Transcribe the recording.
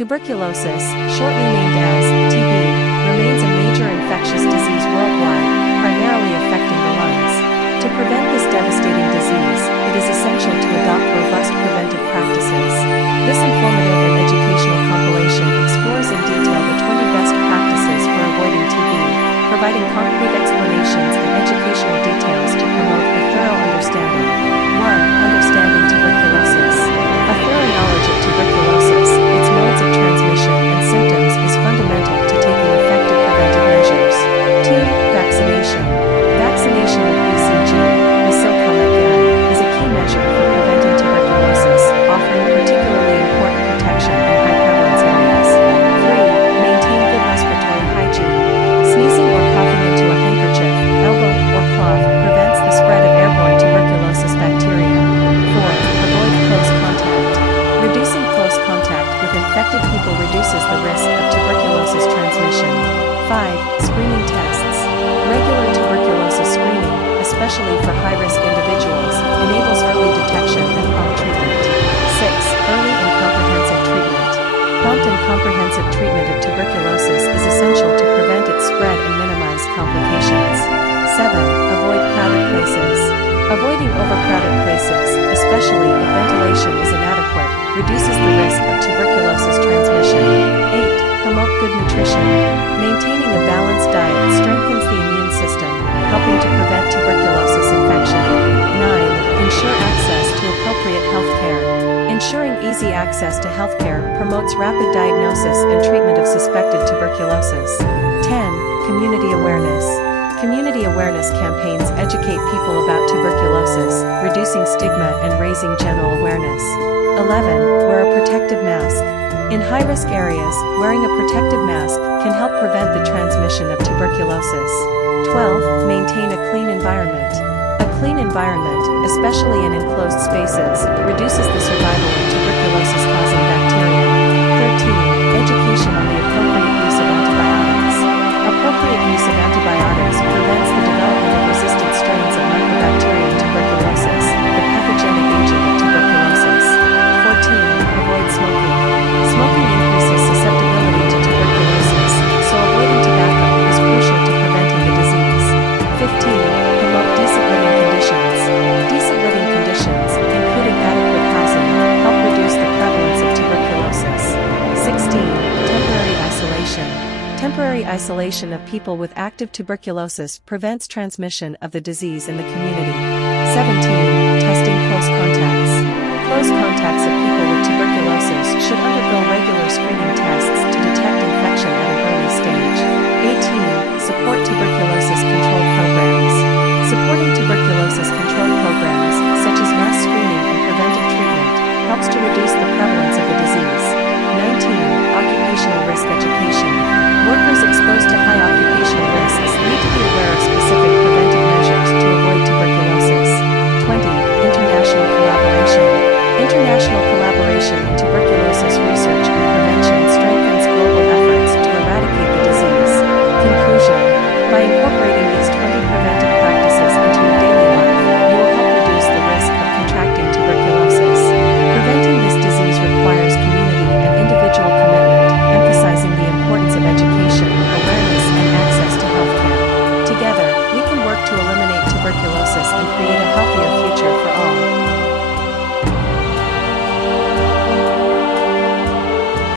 Tuberculosis, shortly named as TB, remains a major infectious disease worldwide, primarily affecting the lungs. To prevent this devastating disease, it is essential to adopt robust preventive practices. This informative and educational compilation explores in detail the 20 best practices for avoiding TB, providing concrete explanations and educational details to promote a thorough understanding. 1. Understanding tuberculosis. A thorough knowledge of tuberculosis, its modes of transmission and symptoms is fundamental to taking effective preventive measures. 2. Vaccination. Vaccination with BCG, is a key measure for preventing tuberculosis, offering particularly important protection in high-prevalence areas. 3. Maintain good respiratory hygiene. Sneezing or coughing into a handkerchief, elbow, or cloth prevents the spread of airborne tuberculosis bacteria. 4. Avoid close contact. Reducing close contact with infected people reduces the risk of tuberculosis transmission. 5. Screening tests. Regular tuberculosis screening, especially for high-risk individuals, enables early detection and prompt treatment. 6. Early and comprehensive treatment. Prompt and comprehensive treatment of tuberculosis is essential to prevent its spread and minimize complications. 7. Avoid crowded places. Avoiding overcrowded places, especially if ventilation is inadequate, reduces the risk of tuberculosis transmission. 8. Promote good nutrition. Maintaining a balanced diet strengthens the immune system, helping to prevent tuberculosis infection. 9. Ensure access to appropriate health care. Ensuring easy access to health care promotes rapid diagnosis and treatment of suspected tuberculosis. 10. Community awareness. Community awareness campaigns educate people about tuberculosis, reducing stigma and raising general awareness. 11. Wear a protective mask. In high-risk areas, wearing a protective mask can help prevent the transmission of tuberculosis. 12. Maintain a clean environment. A clean environment, especially in enclosed spaces, reduces the survival of tuberculosis-causing bacteria. 13. Education on the appropriate use of antibiotics. Appropriate use of antibiotics prevents the development of resistant strains of Mycobacterium tuberculosis, the pathogenic agent of tuberculosis. 14. Avoid smoking. Smoking increases susceptibility to tuberculosis, so avoiding tobacco is crucial to preventing the disease. 15. Promote decent living conditions. Decent living conditions, including adequate housing, help reduce the prevalence of tuberculosis. 16. Temporary isolation. Temporary isolation of people with active tuberculosis prevents transmission of the disease in the community. 17. Testing close contacts. Close contacts of people with tuberculosis should undergo regular